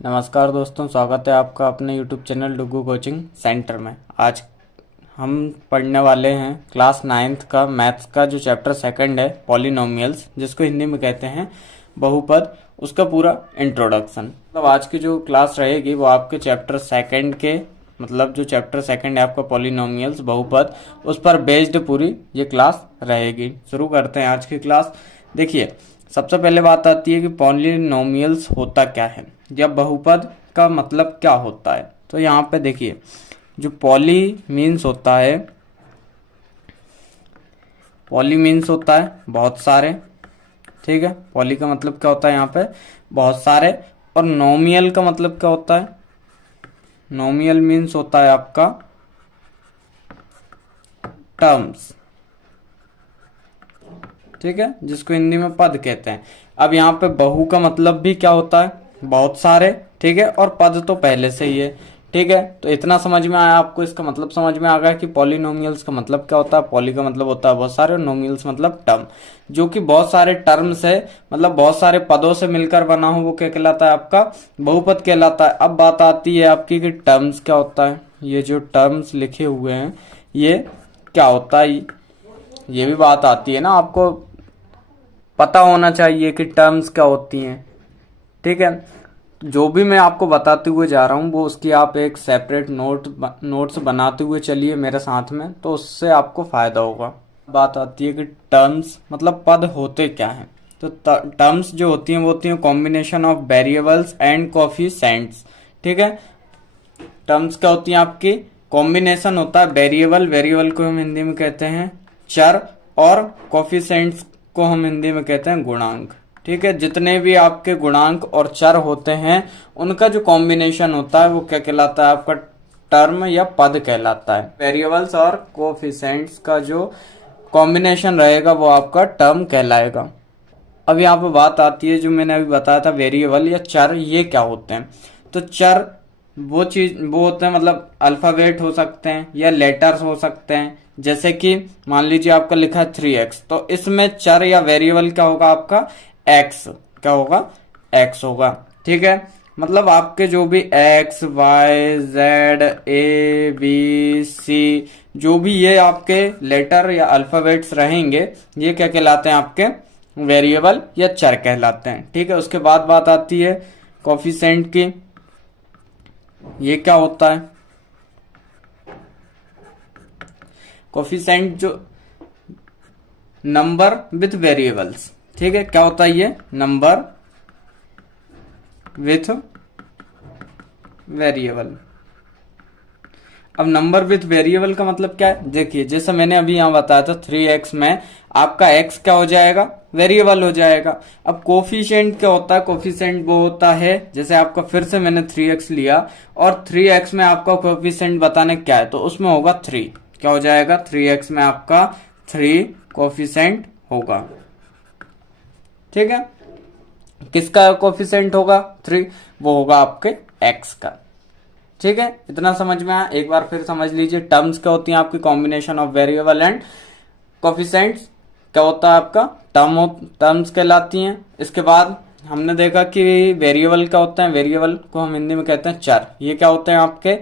नमस्कार दोस्तों, स्वागत है आपका अपने YouTube चैनल डुगू कोचिंग सेंटर में। आज हम पढ़ने वाले हैं क्लास 9th का मैथ्स का जो चैप्टर सेकंड है पॉलिनोमियल्स, जिसको हिंदी में कहते हैं बहुपद, उसका पूरा इंट्रोडक्शन। मतलब आज की जो क्लास रहेगी वो आपके चैप्टर सेकंड के मतलब जो चैप्टर सेकंड है आपका पॉलिनोमियल्स बहुपद, उस पर बेस्ड पूरी ये क्लास रहेगी। शुरू करते हैं आज की क्लास। देखिए, सबसे पहले बात आती है कि पॉलिनोमियल्स होता क्या है या बहुपद का मतलब क्या होता है। तो यहाँ पे देखिए, जो पॉली मीन्स होता है, पॉली मीन्स होता है बहुत सारे। ठीक है, पॉली का मतलब क्या होता है यहाँ पे, बहुत सारे। और नोमियल का मतलब क्या होता है, नोमियल मीन्स होता है आपका टर्म्स। ठीक है, जिसको हिंदी में पद कहते हैं। अब यहाँ पे बहु का मतलब भी क्या होता है, बहुत सारे। ठीक है, और पद तो पहले से ही है। ठीक है, तो इतना समझ में आया आपको, इसका मतलब समझ में आ गया कि पॉलिनोमियल्स का मतलब क्या होता है। पॉली का मतलब होता है बहुत सारे और नोमियल्स मतलब टर्म, जो कि बहुत सारे टर्म्स है, मतलब बहुत सारे पदों से मिलकर बना हो, वो क्या कहलाता है, आपका बहुपद कहलाता है। अब बात आती है आपकी कि टर्म्स क्या होता है। ये जो टर्म्स लिखे हुए हैं ये क्या होता है, ये भी बात आती है ना, आपको पता होना चाहिए कि टर्म्स क्या होती हैं। ठीक है, जो भी मैं आपको बताते हुए जा रहा हूँ वो उसकी आप एक सेपरेट नोट्स बनाते हुए चलिए मेरे साथ में, तो उससे आपको फायदा होगा। बात आती है कि टर्म्स मतलब पद होते क्या हैं। तो टर्म्स जो होती हैं वो होती हैं combination of variables and coefficients. ठीक है, टर्म्स क्या होती हैं आपकी, कॉम्बिनेशन होता है वेरिएबल, वेरिएबल को हम हिंदी में कहते हैं चर, और कोफिशिएंट्स को हम हिंदी में कहते हैं गुणांक। ठीक है, जितने भी आपके गुणांक और चर होते हैं उनका जो कॉम्बिनेशन होता है वो क्या कहलाता है, आपका टर्म या पद कहलाता है। वेरिएबल्स और कोफिशिएंट्स का जो कॉम्बिनेशन रहेगा वो आपका टर्म कहलाएगा। अब यहाँ पे बात आती है, जो मैंने अभी बताया था वेरिएबल या चर, ये क्या होते हैं। तो चर वो होते हैं, मतलब अल्फाबेट हो सकते हैं या लेटर्स हो सकते हैं। जैसे कि मान लीजिए आपका लिखा है 3x, तो इसमें चर या वेरिएबल क्या होगा, आपका x। क्या होगा, x होगा। ठीक है, मतलब आपके जो भी x y z a b c, जो भी ये आपके लेटर या अल्फाबेट्स रहेंगे, ये क्या कहलाते हैं, आपके वेरिएबल या चर कहलाते हैं। ठीक है, उसके बाद बात आती है कोफिशिएंट की। ये क्या होता है, कोफिशिएंट जो नंबर विथ वेरिएबल्स। ठीक है, क्या होता है ये, नंबर विथ वेरिएबल। अब नंबर विथ वेरिएबल का मतलब क्या है, देखिए जैसे मैंने अभी यहां बताया था 3x में आपका x क्या हो जाएगा, वेरिएबल हो जाएगा। अब कोफिशिएंट क्या होता है, कोफिशिएंट वो होता है, जैसे आपका फिर से मैंने 3x लिया और 3x में आपका कोफिशिएंट बताने क्या है, तो उसमें होगा 3। क्या हो जाएगा, 3x में आपका 3 कोफिशिएंट होगा। ठीक है, किसका कोफिशिएंट होगा, 3, वो होगा आपके x का। ठीक है, इतना समझ में आया। एक बार फिर समझ लीजिए, टर्म्स क्या होती हैं आपकी, combination of variable and coefficients. क्या होता है आपका, टर्म्स कहलाती हैं। इसके बाद हमने देखा कि वेरिएबल क्या होता है, वेरिएबल को हम हिंदी में कहते हैं चर। ये क्या होते हैं आपके,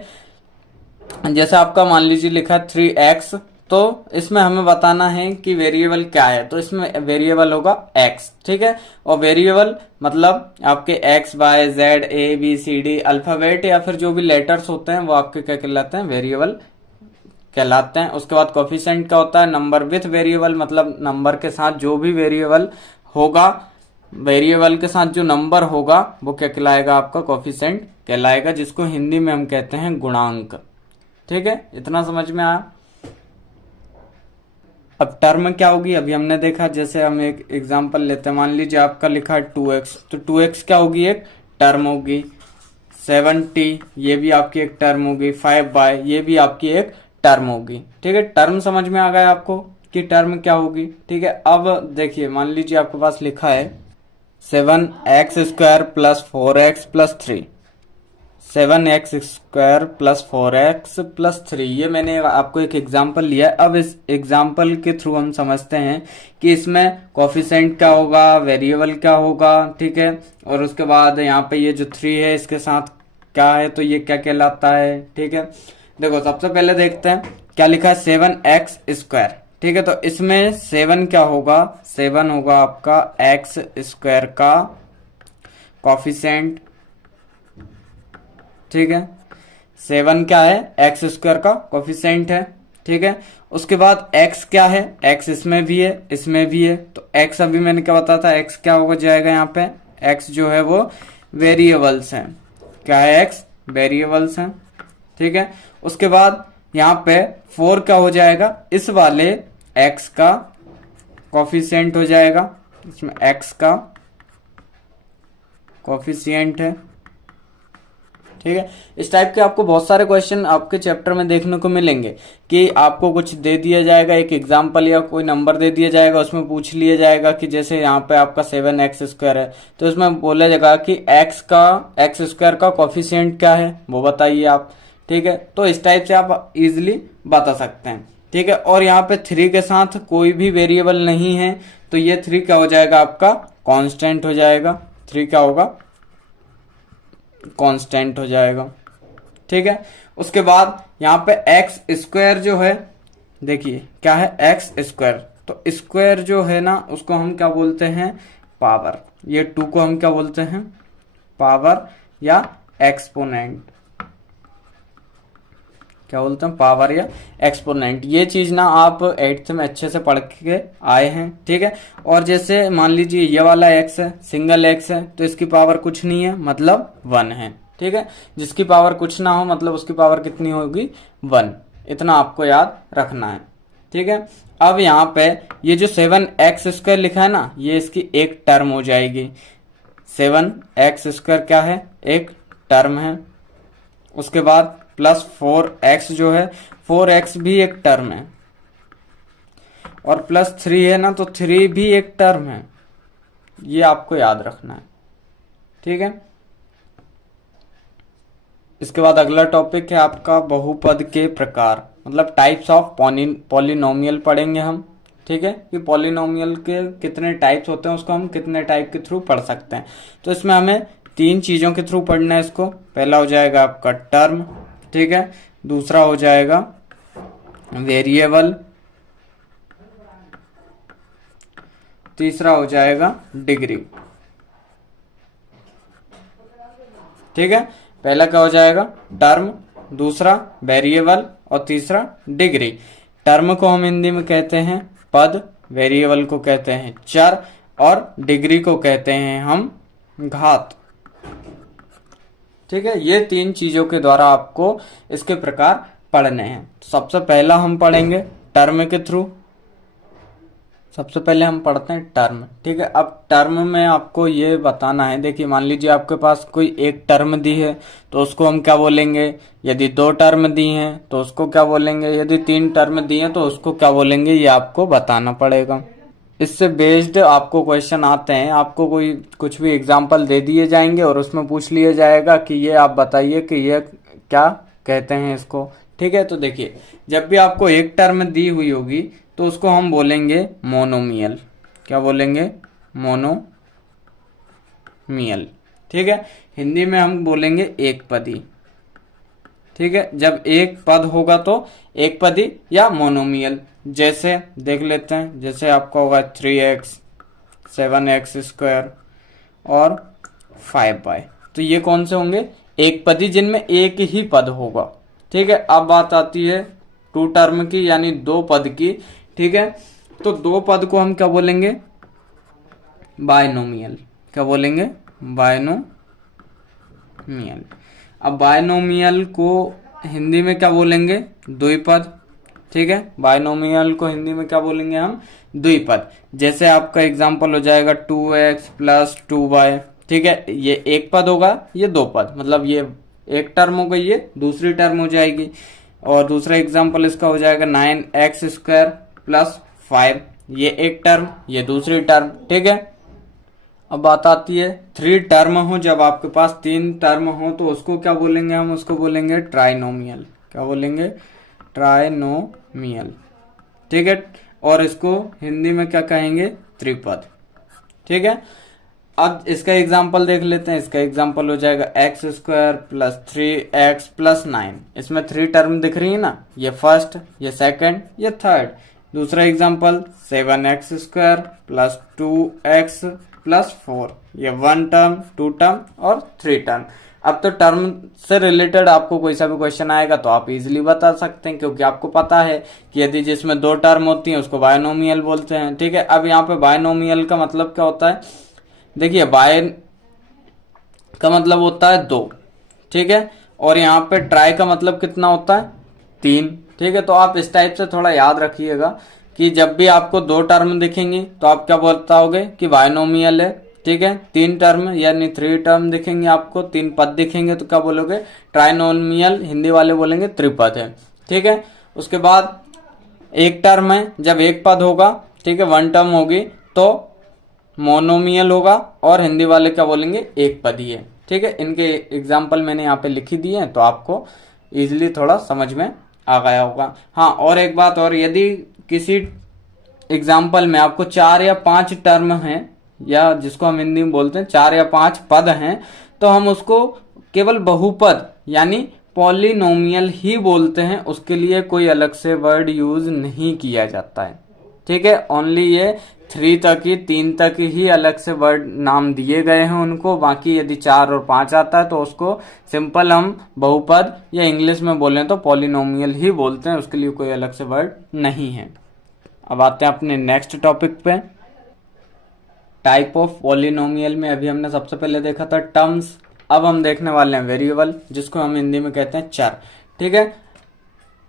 जैसे आपका मान लीजिए लिखा है 3x, तो इसमें हमें बताना है कि वेरिएबल क्या है, तो इसमें वेरिएबल होगा x। ठीक है, और वेरिएबल मतलब आपके x y z a b c d alphabet या फिर जो भी लेटर्स होते हैं वो आपके क्या कहलाते हैं, वेरिएबल कहलाते हैं। उसके बाद कोफिशिएंट क्या होता है, नंबर विथ वेरिएबल, मतलब नंबर के साथ जो भी वेरिएबल होगा, वेरिएबल के साथ जो नंबर होगा वो क्या कहलाएगा, आपका कोफिशिएंट कहलाएगा, जिसको हिंदी में हम कहते हैं गुणांक। ठीक है, इतना समझ में आया। अब टर्म क्या होगी, अभी हमने देखा, जैसे हम एक एग्जांपल लेते हैं, मान लीजिए आपका लिखा है 2x, तो 2x क्या होगी, एक टर्म होगी। 7t, ये भी आपकी एक टर्म होगी। 5y, ये भी आपकी एक टर्म होगी। ठीक है, टर्म समझ में आ गया आपको कि टर्म क्या होगी। ठीक है, अब देखिए मान लीजिए आपके पास लिखा है 7x² + 4x + 3, 7x² plus 4x+3, ये मैंने आपको एक एग्जाम्पल लिया है। अब इस एग्जाम्पल के थ्रू हम समझते हैं कि इसमें कोफिशिएंट क्या होगा, वेरिएबल क्या होगा, ठीक है। और उसके बाद यहाँ पे ये जो 3 है इसके साथ क्या है, तो ये क्या कहलाता है, ठीक है। देखो सबसे पहले देखते हैं क्या लिखा है, 7x², ठीक है। तो इसमें 7 क्या होगा, 7 होगा आपका x² का कोफिशिएंट, ठीक है। 7 क्या है, x² का कोफिशिएंट है, ठीक है। उसके बाद x क्या है, x इसमें भी है इसमें भी है, तो x अभी मैंने क्या बताया था, x क्या होगा जाएगा यहाँ पे, x जो है वो वेरिएबल्स हैं, क्या है, x वेरिएबल्स हैं, ठीक है। उसके बाद यहाँ पे 4 क्या हो जाएगा, इस वाले x का कोफिशिएंट हो जाएगा, इसमें x का कोफिशिएंट है, ठीक है। इस टाइप के आपको बहुत सारे क्वेश्चन आपके चैप्टर में देखने को मिलेंगे कि आपको कुछ दे दिया जाएगा, एक एग्जांपल या कोई नंबर दे दिया जाएगा, उसमें पूछ लिया जाएगा कि जैसे यहाँ पे आपका 7x² है, तो इसमें बोला जाएगा कि x² का कोफिशिएंट क्या है वो बताइए आप, ठीक है। तो इस टाइप से आप इजिली बता सकते हैं, ठीक है। और यहाँ पे 3 के साथ कोई भी वेरिएबल नहीं है, तो ये 3 क्या हो जाएगा आपका, कांस्टेंट हो जाएगा, 3 क्या होगा, कांस्टेंट हो जाएगा, ठीक है। उसके बाद यहाँ पे x² जो है, देखिए क्या है, x², तो स्क्वायर जो है ना उसको हम क्या बोलते हैं, पावर। ये 2 को हम क्या बोलते हैं, पावर या एक्सपोनेंट, क्या बोलते हैं, पावर या एक्सपोनेंट। ये चीज ना आप 8th में अच्छे से पढ़ के आए हैं, ठीक है। और जैसे मान लीजिए ये वाला x है, सिंगल x है, तो इसकी पावर कुछ नहीं है, मतलब 1 है, ठीक है। जिसकी पावर कुछ ना हो मतलब उसकी पावर कितनी होगी, 1, इतना आपको याद रखना है, ठीक है। अब यहाँ पे ये जो 7x² लिखा है ना, ये इसकी एक टर्म हो जाएगी, 7x² क्या है, एक टर्म है। उसके बाद प्लस 4x जो है, 4x भी एक टर्म है, और प्लस 3 है ना, तो 3 भी एक टर्म है, ये आपको याद रखना है, ठीक है। इसके बाद अगला टॉपिक है आपका बहुपद के प्रकार, मतलब टाइप्स ऑफ पॉलिनोमियल पढ़ेंगे हम, ठीक है, कि पॉलिनोमियल के कितने टाइप्स होते हैं, उसको हम कितने टाइप के थ्रू पढ़ सकते हैं। तो इसमें हमें 3 चीजों के थ्रू पढ़ना है इसको। पहला हो जाएगा आपका टर्म, ठीक है। दूसरा हो जाएगा वेरिएबल, तीसरा हो जाएगा डिग्री, ठीक है। पहला क्या हो जाएगा, टर्म, दूसरा वेरिएबल और तीसरा डिग्री। टर्म को हम हिंदी में कहते हैं पद, वेरिएबल को कहते हैं चर, और डिग्री को कहते हैं हम घात, ठीक है। ये 3 चीजों के द्वारा आपको इसके प्रकार पढ़ने हैं। सबसे पहला हम पढ़ेंगे टर्म के थ्रू, सबसे पहले हम पढ़ते हैं टर्म, ठीक है। अब टर्म में आपको ये बताना है, देखिए मान लीजिए आपके पास कोई एक टर्म दी है तो उसको हम क्या बोलेंगे, यदि 2 टर्म दी हैं तो उसको क्या बोलेंगे, यदि 3 टर्म दी हैं तो उसको क्या बोलेंगे, ये आपको बताना पड़ेगा। इससे बेस्ड आपको क्वेश्चन आते हैं, आपको कोई कुछ भी एग्जाम्पल दे दिए जाएंगे और उसमें पूछ लिया जाएगा कि ये आप बताइए कि ये क्या कहते हैं इसको, ठीक है। तो देखिए जब भी आपको एक टर्म दी हुई होगी तो उसको हम बोलेंगे मोनोमियल, क्या बोलेंगे, मोनोमियल, ठीक है। हिंदी में हम बोलेंगे एक पदी, ठीक है। जब एक पद होगा तो एक पदी या मोनोमियल। जैसे देख लेते हैं, जैसे आपका होगा 3x, 7x² और 5y, तो ये कौन से होंगे, एक पदी जिनमें एक ही पद होगा, ठीक है। अब बात आती है 2 टर्म की, यानी 2 पद की, ठीक है। तो 2 पद को हम क्या बोलेंगे, बायनोमियल, क्या बोलेंगे, बायनोमियल। अब बायनोमियल को हिंदी में क्या बोलेंगे, द्विपद, ठीक है। बायनोमियल को हिंदी में क्या बोलेंगे हम, द्विपद। जैसे आपका एग्जांपल हो जाएगा 2x + 2y, ठीक है। ये एक पद होगा, ये 2 पद, मतलब ये एक टर्म हो गई, ये दूसरी टर्म हो जाएगी। और दूसरा एग्जांपल इसका हो जाएगा 9x² + 5, ये एक टर्म, ये दूसरी टर्म, ठीक है। अब बात आती है थ्री टर्म हो, जब आपके पास तीन टर्म हो तो उसको क्या बोलेंगे हम, उसको बोलेंगे ट्राइनोमियल। क्या बोलेंगे, ट्राइनोमियल, ठीक है। और इसको हिंदी में क्या कहेंगे, त्रिपद, ठीक है। अब इसका एग्जाम्पल देख लेते हैं। इसका एग्जाम्पल हो जाएगा एक्स स्क्वायर प्लस 3x+9। इसमें थ्री टर्म दिख रही है ना, ये फर्स्ट, ये सेकंड, ये थर्ड। दूसरा एग्जाम्पल 7x² प्लस 2x+4, ये वन टर्म, टू टर्म और थ्री टर्म। अब तो टर्म से रिलेटेड आपको कोई सा भी क्वेश्चन आएगा तो आप इजीली बता सकते हैं, क्योंकि आपको पता है कि यदि जिसमें दो टर्म होती हैं उसको बायनोमियल बोलते हैं, ठीक है। अब यहाँ पे बायनोमियल का मतलब क्या होता है, देखिए बाय का मतलब होता है दो, ठीक है। और यहाँ पे ट्राई का मतलब कितना होता है, तीन, ठीक है। तो आप इस टाइप से थोड़ा याद रखिएगा कि जब भी आपको दो टर्म दिखेंगी तो आप क्या बताओगे कि बायनोमियल है, ठीक है। तीन टर्म यानी थ्री टर्म दिखेंगे आपको, तीन पद दिखेंगे तो क्या बोलोगे, ट्राइनोमियल, हिंदी वाले बोलेंगे त्रिपद है, ठीक है। उसके बाद एक टर्म है, जब एक पद होगा, ठीक है, वन टर्म होगी तो मोनोमियल होगा, और हिंदी वाले क्या बोलेंगे, एक पदी है, ठीक है। इनके एग्जाम्पल मैंने यहाँ पे लिखी दिए हैं तो आपको इजिली थोड़ा समझ में आ गया होगा। हाँ, और एक बात और, यदि किसी एग्जाम्पल में आपको 4 या 5 टर्म हैं, या जिसको हम हिंदी में बोलते हैं 4 या 5 पद हैं, तो हम उसको केवल बहुपद यानी पॉलिनोमियल ही बोलते हैं, उसके लिए कोई अलग से वर्ड यूज नहीं किया जाता है, ठीक है। ओनली ये 3 तक ही, 3 तक ही अलग से वर्ड नाम दिए गए हैं उनको। बाकी यदि 4 और 5 आता है तो उसको सिंपल हम बहुपद या इंग्लिश में बोलें तो पॉलिनोमियल ही बोलते हैं, उसके लिए कोई अलग से वर्ड नहीं है। अब आते हैं अपने नेक्स्ट टॉपिक पे, टाइप ऑफ पॉलिनोमियल में अभी हमने सबसे पहले देखा था टर्म्स, अब हम देखने वाले हैं वेरिएबल, जिसको हम हिंदी में कहते हैं चर, ठीक है।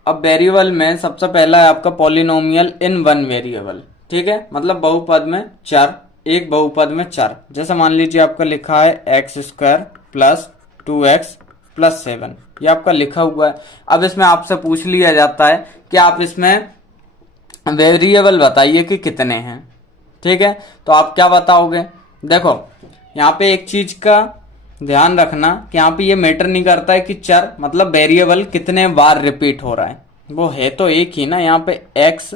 अब वेरिएबल में सबसे पहला है आपका पॉलिनोमियल इन वन वेरिएबल, ठीक है, मतलब बहुपद में चर, एक बहुपद में चर। जैसे मान लीजिए आपका लिखा है x² प्लस 2x+7, ये आपका लिखा हुआ है। अब इसमें आपसे पूछ लिया जाता है कि आप इसमें वेरिएबल बताइए कि कितने हैं, ठीक है। तो आप क्या बताओगे, देखो यहाँ पे एक चीज का ध्यान रखना कि यहाँ पे ये मैटर नहीं करता है कि चर मतलब वेरिएबल कितने बार रिपीट हो रहा है, वो है तो एक ही ना। यहाँ पे x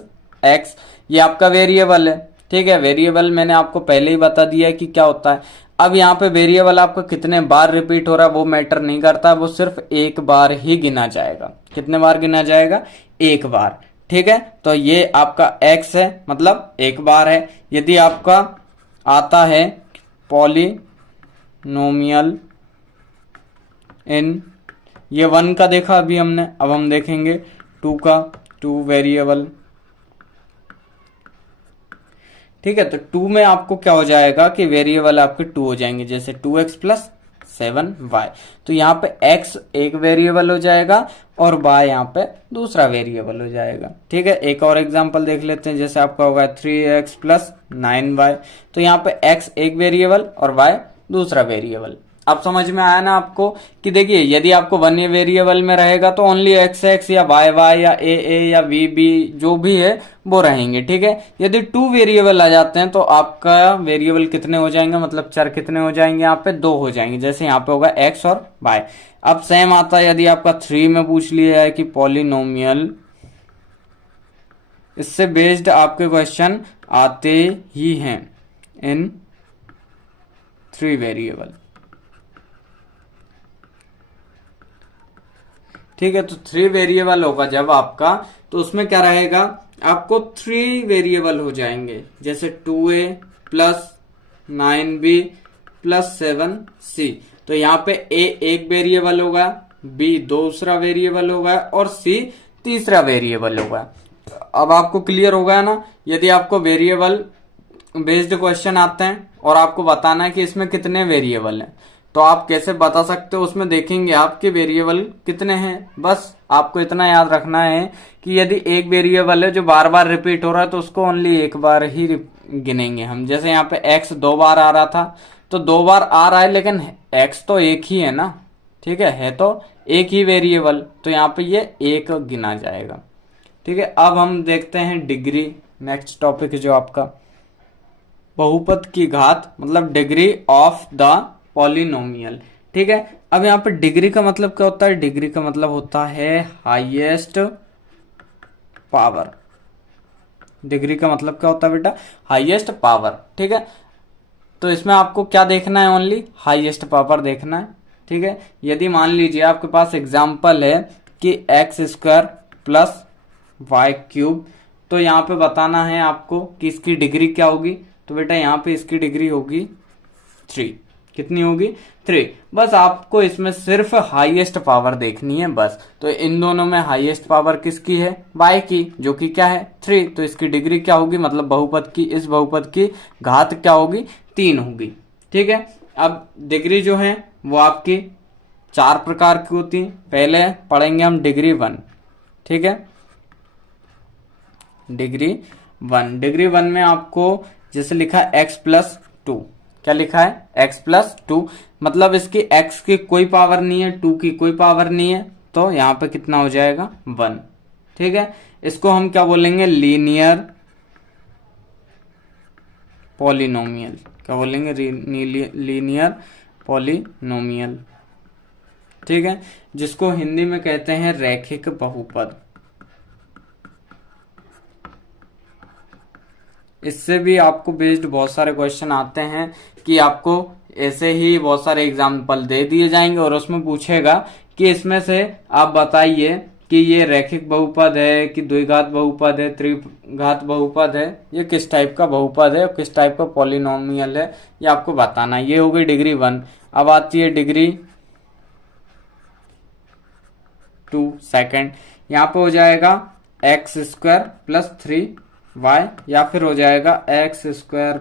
ये आपका वेरिएबल है, ठीक है। वेरिएबल मैंने आपको पहले ही बता दिया है कि क्या होता है। अब यहाँ पे वेरिएबल आपका कितने बार रिपीट हो रहा है वो मैटर नहीं करता, वो सिर्फ एक बार ही गिना जाएगा। कितने बार गिना जाएगा, एक बार, ठीक है। तो ये आपका x है, मतलब एक बार है। यदि आपका आता है पॉलिनोमियल इन, ये 1 का देखा अभी हमने, अब हम देखेंगे 2 का, 2 वेरिएबल, ठीक है। तो 2 में आपको क्या हो जाएगा कि वेरिएबल आपके 2 हो जाएंगे, जैसे 2x+7y। तो यहाँ पे x एक वेरिएबल हो जाएगा और y यहाँ पे दूसरा वेरिएबल हो जाएगा, ठीक है। एक और एग्जांपल देख लेते हैं, जैसे आपका होगा 3x+9y। तो यहाँ पे x एक वेरिएबल और y दूसरा वेरिएबल। अब समझ में आया ना आपको कि देखिए यदि आपको वन वेरिएबल में रहेगा तो ओनली x या y या a या v जो भी है वो रहेंगे, ठीक है। यदि 2 वेरिएबल आ जाते हैं तो आपका वेरिएबल कितने हो जाएंगे, मतलब चर कितने हो जाएंगे, यहाँ पे 2 हो जाएंगे। जैसे यहाँ पे होगा x और y। अब सेम आता है यदि आपका 3 में पूछ लिया है कि पॉलिनोमियल, इससे बेस्ड आपके क्वेश्चन आते ही हैं इन 3 वेरिएबल, ठीक है। तो 3 वेरिएबल होगा जब आपका, तो उसमें क्या रहेगा, आपको 3 वेरिएबल हो जाएंगे, जैसे 2a plus 9b plus 7c। तो यहाँ पे a एक वेरिएबल होगा, b दूसरा वेरिएबल होगा और c तीसरा वेरिएबल होगा। अब आपको क्लियर होगा ना। यदि आपको वेरिएबल बेस्ड क्वेश्चन आते हैं और आपको बताना है कि इसमें कितने वेरिएबल हैं, तो आप कैसे बता सकते हो, उसमें देखेंगे आपके वेरिएबल कितने हैं। बस आपको इतना याद रखना है कि यदि एक वेरिएबल है जो बार बार रिपीट हो रहा है तो उसको ओनली एक बार ही गिनेंगे हम। जैसे यहाँ पे x 2 बार आ रहा था तो 2 बार आ रहा है, लेकिन x तो एक ही है ना, ठीक है तो एक ही वेरिएबल, तो यहाँ पे ये एक गिना जाएगा, ठीक है। अब हम देखते हैं डिग्री, नेक्स्ट टॉपिक जो आपका बहुपद की घात मतलब डिग्री ऑफ द पॉलिनोमियल। ठीक है, अब यहाँ पे डिग्री का मतलब क्या होता है? डिग्री का मतलब होता है हाईएस्ट पावर। डिग्री का मतलब क्या होता है बेटा? Highest power. ठीक है, तो इसमें आपको क्या देखना है? ओनली हाईएस्ट पावर देखना है। ठीक है, यदि मान लीजिए आपके पास एग्जाम्पल है कि x square plus Y cube, तो यहाँ पे बताना है आपको कि इसकी डिग्री क्या होगी। तो बेटा यहाँ पे इसकी डिग्री होगी 3। कितनी होगी? 3। बस आपको इसमें सिर्फ हाईएस्ट पावर देखनी है बस। तो इन दोनों में हाईएस्ट पावर किसकी है? y की, जो कि क्या है? 3। तो इसकी डिग्री क्या होगी? मतलब बहुपद की, इस बहुपद की घात क्या होगी? 3 होगी। ठीक है, अब डिग्री जो है वो आपकी 4 प्रकार की होती है। पहले पढ़ेंगे हम डिग्री 1। ठीक है, डिग्री 1। डिग्री 1 में आपको जैसे लिखा है x+2। क्या लिखा है? x+2, मतलब इसकी x की कोई पावर नहीं है, 2 की कोई पावर नहीं है, तो यहाँ पे कितना हो जाएगा? 1। ठीक है, इसको हम क्या बोलेंगे? Linear polynomial. क्या बोलेंगे? Linear polynomial. ठीक है, जिसको हिंदी में कहते हैं रैखिक बहुपद। इससे भी आपको बेस्ड बहुत सारे क्वेश्चन आते हैं कि आपको ऐसे ही बहुत सारे एग्जाम्पल दे दिए जाएंगे और उसमें पूछेगा कि इसमें से आप बताइए कि ये रैखिक बहुपद है कि द्विघात बहुपद है, त्रिघात बहुपद है, ये किस टाइप का बहुपद है, किस टाइप का पॉलिनोमियल है, ये आपको बताना। ये हो गई डिग्री 1। अब आती है डिग्री 2 सेकेंड। यहाँ पे हो जाएगा x² + 3y, या फिर हो जाएगा x²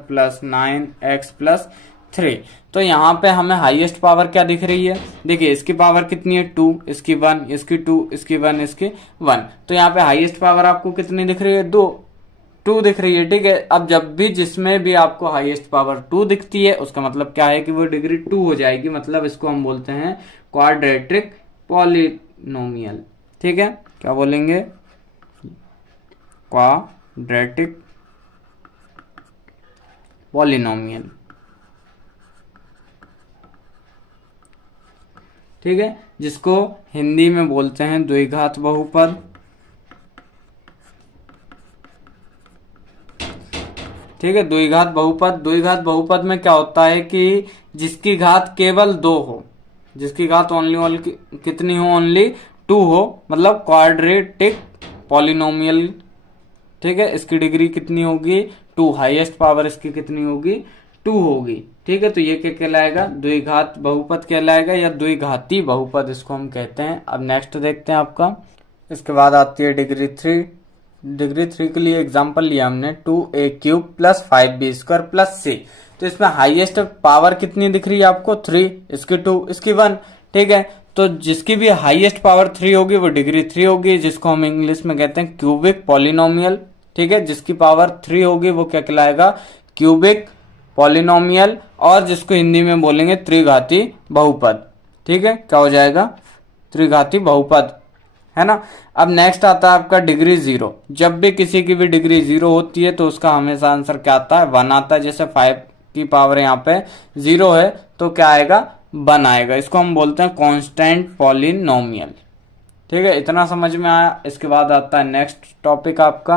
+ 9x+3। तो यहाँ पे हमें हाईएस्ट पावर क्या दिख रही है? देखिए इसकी पावर कितनी है? 2, इसकी 1, इसकी 2, इसकी 1, इसकी 1। तो यहाँ पे हाईएस्ट पावर आपको कितनी दिख रही है? 2 दिख रही है। ठीक है, अब जब भी जिसमें भी आपको हाईएस्ट पावर 2 दिखती है उसका मतलब क्या है? कि वो डिग्री 2 हो जाएगी। मतलब इसको हम बोलते हैं क्वाड्रेटिक पॉलिनोमियल। ठीक है, क्या बोलेंगे? Quadratic polynomial. ठीक है, जिसको हिंदी में बोलते हैं द्विघात बहुपद। ठीक है, द्विघात बहुपद। द्विघात बहुपद में क्या होता है कि जिसकी घात केवल 2 हो, जिसकी घात ओनली कितनी हो? ओनली 2 हो, मतलब क्वाड्रेटिक पॉलिनोमियल। ठीक है, इसकी डिग्री कितनी होगी? 2। हाईएस्ट पावर इसकी कितनी होगी? 2 होगी। ठीक है, तो ये क्या कहलाएगा? द्विघात बहुपद कहलाएगा, या द्विघाती बहुपद इसको हम कहते हैं। अब नेक्स्ट देखते हैं आपका। इसके बाद आती है डिग्री 3। डिग्री 3 के लिए एग्जांपल लिया हमने 2a³ + 5b² + c। तो इसमें हाईएस्ट पावर कितनी दिख रही है आपको? 3, इसकी 2, इसकी 1। ठीक है, तो जिसकी भी हाईएस्ट पावर 3 होगी वो डिग्री 3 होगी, जिसको हम इंग्लिश में कहते हैं क्यूबिक पॉलिनोमियल। ठीक है, जिसकी पावर 3 होगी वो क्या कहलाएगा? Cubic polynomial. और जिसको हिंदी में बोलेंगे त्रिघाती बहुपद। ठीक है, क्या हो जाएगा? त्रिघाती बहुपद, है ना। अब नेक्स्ट आता है आपका डिग्री 0। जब भी किसी की भी डिग्री 0 होती है तो उसका हमेशा आंसर क्या आता है? 1 आता है। जैसे 5 की पावर यहाँ पे 0 है तो क्या आएगा? 1 आएगा। इसको हम बोलते हैं कांस्टेंट पॉलिनोमियल। ठीक है, इतना समझ में आया। इसके बाद आता है नेक्स्ट टॉपिक आपका।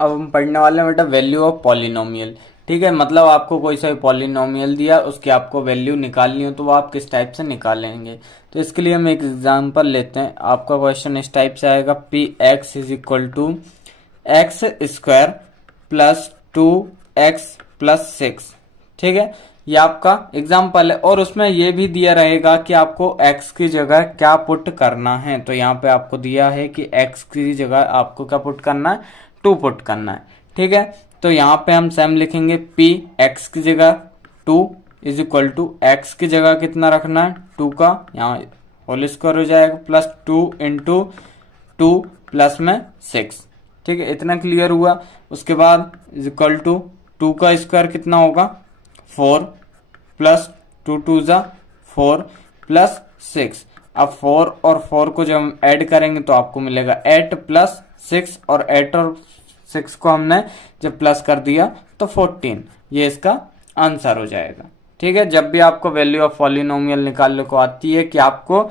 अब हम पढ़ने वाले हैं बेटा वैल्यू ऑफ पॉलिनोमियल। ठीक है, मतलब आपको कोई सा भी पॉलिनोमियल दिया, उसकी आपको वैल्यू निकालनी हो तो वो आप किस टाइप से निकालेंगे। तो इसके लिए हम एक एग्जांपल लेते हैं। आपका क्वेश्चन इस टाइप से आएगा, px = x² + 2x + 6। ठीक है, ये आपका एग्जाम्पल है और उसमें ये भी दिया रहेगा कि आपको x की जगह क्या पुट करना है। तो यहाँ पे आपको दिया है कि x की जगह आपको क्या पुट करना है? 2 पुट करना है। ठीक है, तो यहाँ पे हम सेम लिखेंगे, p x की जगह 2 = x की जगह कितना रखना है? 2 का यहाँ होल स्क्वायर हो जाएगा, +2 × 2 प्लस में 6। ठीक है, इतना क्लियर हुआ। उसके बाद = 2 का स्क्वायर कितना होगा? 4 + 2 × 2 = 4 + 6। अब 4 और 4 को जब हम ऐड करेंगे तो आपको मिलेगा 8 + 6, और 8 और 6 को हमने जब प्लस कर दिया तो 14, ये इसका आंसर हो जाएगा। ठीक है, जब भी आपको वैल्यू ऑफ पॉलिनोमियल निकालने को आती है कि आपको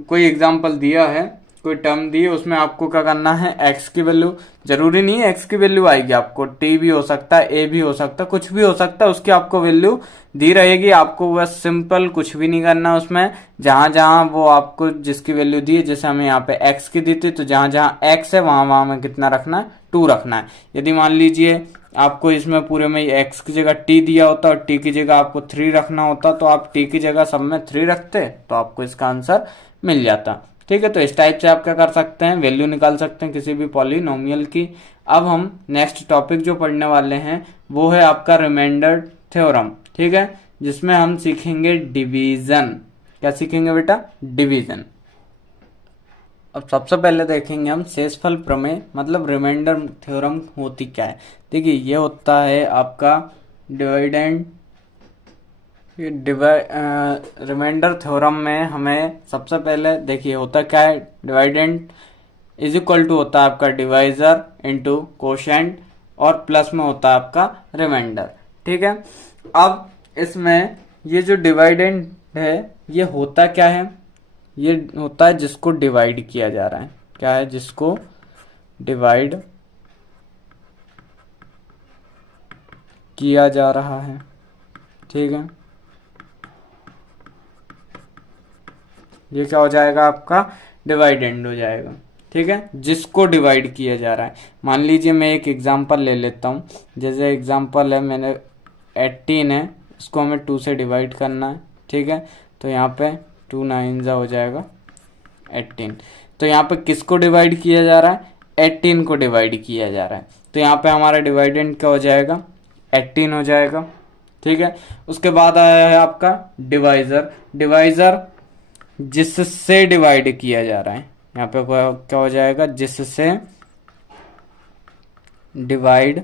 कोई एग्जांपल दिया है, कोई टर्म दी है, उसमें आपको क्या करना है, एक्स की वैल्यू, जरूरी नहीं है एक्स की वैल्यू आएगी, आपको टी भी हो सकता है, ए भी हो सकता है, कुछ भी हो सकता है, उसकी आपको वैल्यू दी रहेगी। आपको बस सिंपल कुछ भी नहीं करना उसमें, जहां जहां वो आपको जिसकी वैल्यू दी है, जैसे हमें यहाँ पे एक्स की दी थी, तो जहां जहां एक्स है वहां वहां में कितना रखना है, 2 रखना है। यदि मान लीजिए आपको इसमें पूरे में एक्स की जगह टी दिया होता और टी की जगह आपको 3 रखना होता, तो आप टी की जगह सब में 3 रखते तो आपको इसका आंसर मिल जाता। ठीक है, तो इस टाइप से आप क्या कर सकते हैं, वैल्यू निकाल सकते हैं किसी भी पॉलिनोमियल की। अब हम नेक्स्ट टॉपिक जो पढ़ने वाले हैं वो है आपका रिमाइंडर थ्योरम। ठीक है, जिसमें हम सीखेंगे डिवीजन। क्या सीखेंगे बेटा, डिवीजन। अब सबसे पहले देखेंगे हम शेषफल प्रमेय, मतलब रिमाइंडर थ्योरम होती क्या है। देखिए, ये होता है आपका डिवाइडेंड रिमाइंडर थ्योरम में हमें सबसे पहले देखिए होता क्या है, डिवाइडेंड इज इक्वल टू होता है आपका डिवाइजर इनटू कोशेंट, और प्लस में होता है आपका रिमाइंडर। ठीक है, अब इसमें ये जो डिवाइडेंड है ये होता क्या है, ये होता है जिसको डिवाइड किया जा रहा है। क्या है, जिसको डिवाइड किया जा रहा है। ठीक है, ये क्या हो जाएगा, आपका डिवाइडेंड हो जाएगा। ठीक है, जिसको डिवाइड किया जा रहा है। मान लीजिए मैं एक एग्जांपल ले लेता हूँ, जैसे एग्जांपल है मैंने 18 है, इसको हमें 2 से डिवाइड करना है। ठीक है, तो यहाँ पे 2 9 हो जाएगा 18। तो यहाँ पे किसको डिवाइड किया जा रहा है, 18 को डिवाइड किया जा रहा है, तो यहाँ पे हमारा डिवाइडेंड क्या हो जाएगा, 18 हो जाएगा। ठीक है, उसके बाद आया है आपका डिवाइजर। डिवाइजर जिससे डिवाइड किया जा रहा है, यहाँ पे क्या हो जाएगा, जिससे डिवाइड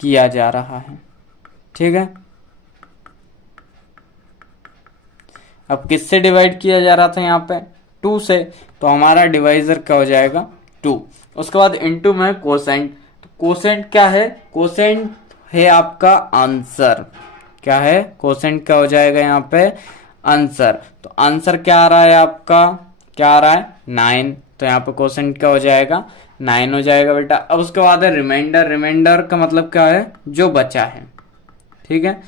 किया जा रहा है। ठीक है, अब किससे डिवाइड किया जा रहा था, यहाँ पे 2 से, तो हमारा डिवाइजर क्या हो जाएगा, 2। उसके बाद इनटू में कोसेंट। तो कोसेंट क्या है, कोसेंट है आपका आंसर। क्या है, कोसेंट क्या हो जाएगा यहाँ पे, आंसर। तो आंसर क्या आ रहा है आपका, क्या आ रहा है, 9। तो यहाँ पे कोसेंट क्या हो जाएगा, 9 हो जाएगा बेटा। अब उसके बाद है रिमाइंडर। रिमाइंडर का मतलब क्या है, जो बचा है। ठीक है,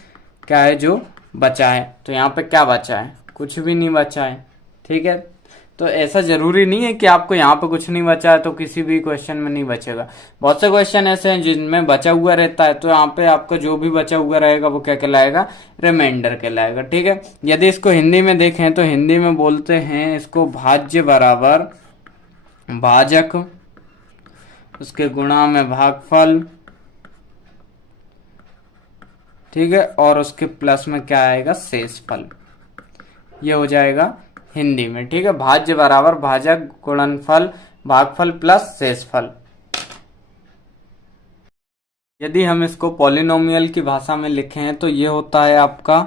क्या है, जो बचा है। तो यहाँ पे क्या बचा है, कुछ भी नहीं बचा है। ठीक है, तो ऐसा जरूरी नहीं है कि आपको यहाँ पे कुछ नहीं बचा है तो किसी भी क्वेश्चन में नहीं बचेगा। बहुत से क्वेश्चन ऐसे हैं जिनमें बचा हुआ रहता है, तो यहाँ पे आपका जो भी बचा हुआ रहेगा वो क्या कहलाएगा, रिमाइंडर कहलाएगा। ठीक है, यदि इसको हिंदी में देखें तो हिंदी में बोलते हैं इसको भाज्य बराबर भाजक, उसके गुणा में भागफल। ठीक है, और उसके प्लस में क्या आएगा, शेषफल। ये हो जाएगा हिंदी में। ठीक है, भाज्य बराबर भाजक गुणनफल भागफल प्लस शेषफल। यदि हम इसको पॉलिनोमियल की भाषा में लिखें तो ये होता है आपका